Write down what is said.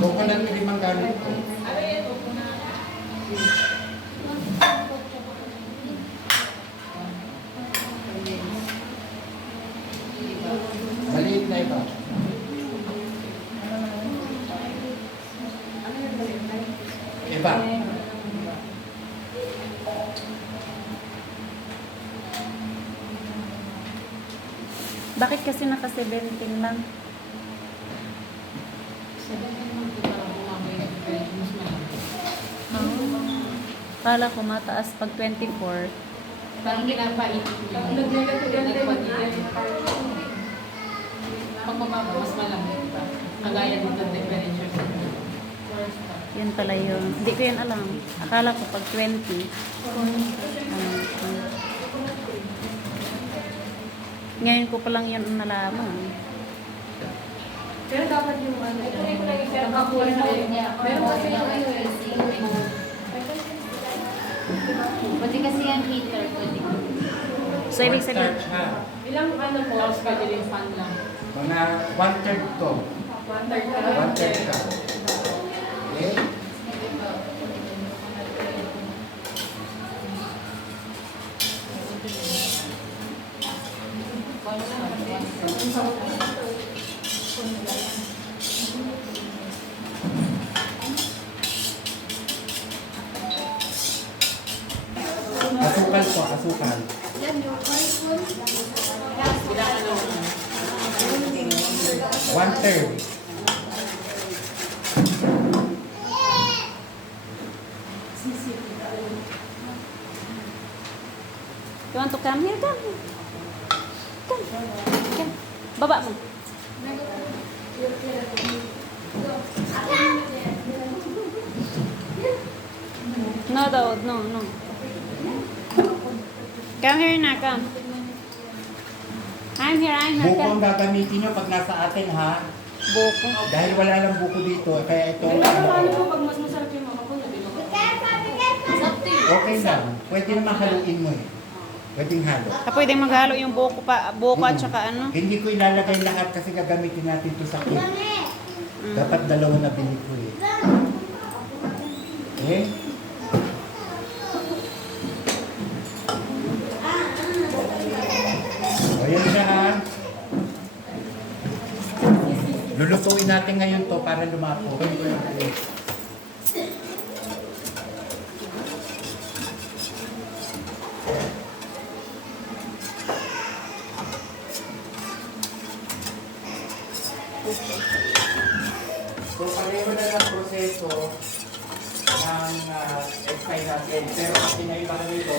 Coconut na limang gamit ko. Maliit na iba. Iba. Bakit kasi naka-17 lang? Kala ko mataas pag 24. Parang pinapait. Pag mababa, mas malamig pa. Kagaya dito temperature sa Yun pala yun. Hindi ko yan alam. Akala ko pag 20. Ngayon ko pa lang yun nalaman. Pero dapat yung ano, yung kapulan niya. Meron kasi yung ano, pwede kasi yung heater, pwede. So, ibig sabihin, Cornstarch ha. ilang ano po? Tapos pwede rin fan lang. Mga 1/3 to. 1/3 ka. 1/3 ka. Okay? Asukal po, asukal. Ilang ano? 1/3. you want to come here? Come. Come. Come. Baba mo. No daw, no, no. Come here na, come. I'm here, Buko ang come. gagamitin nyo pag nasa atin ha. Buko. Dahil wala lang buko dito, kaya ito. Pero paano po pag mas masarap yung makapulan? Okay lang. Pwede naman haluin mo eh. Pwedeng halo. Pwedeng maghalo yung buko pa, buko at saka ano. Hindi ko ilalagay lahat kasi gagamitin natin to sa cake. Dapat dalawa na bili ko eh. Okay? O yan siya ha. Lulutuin natin ngayon to para lumapo. So, pareho na lang proseso ng egg pie natin. Pero kasi na iba nito,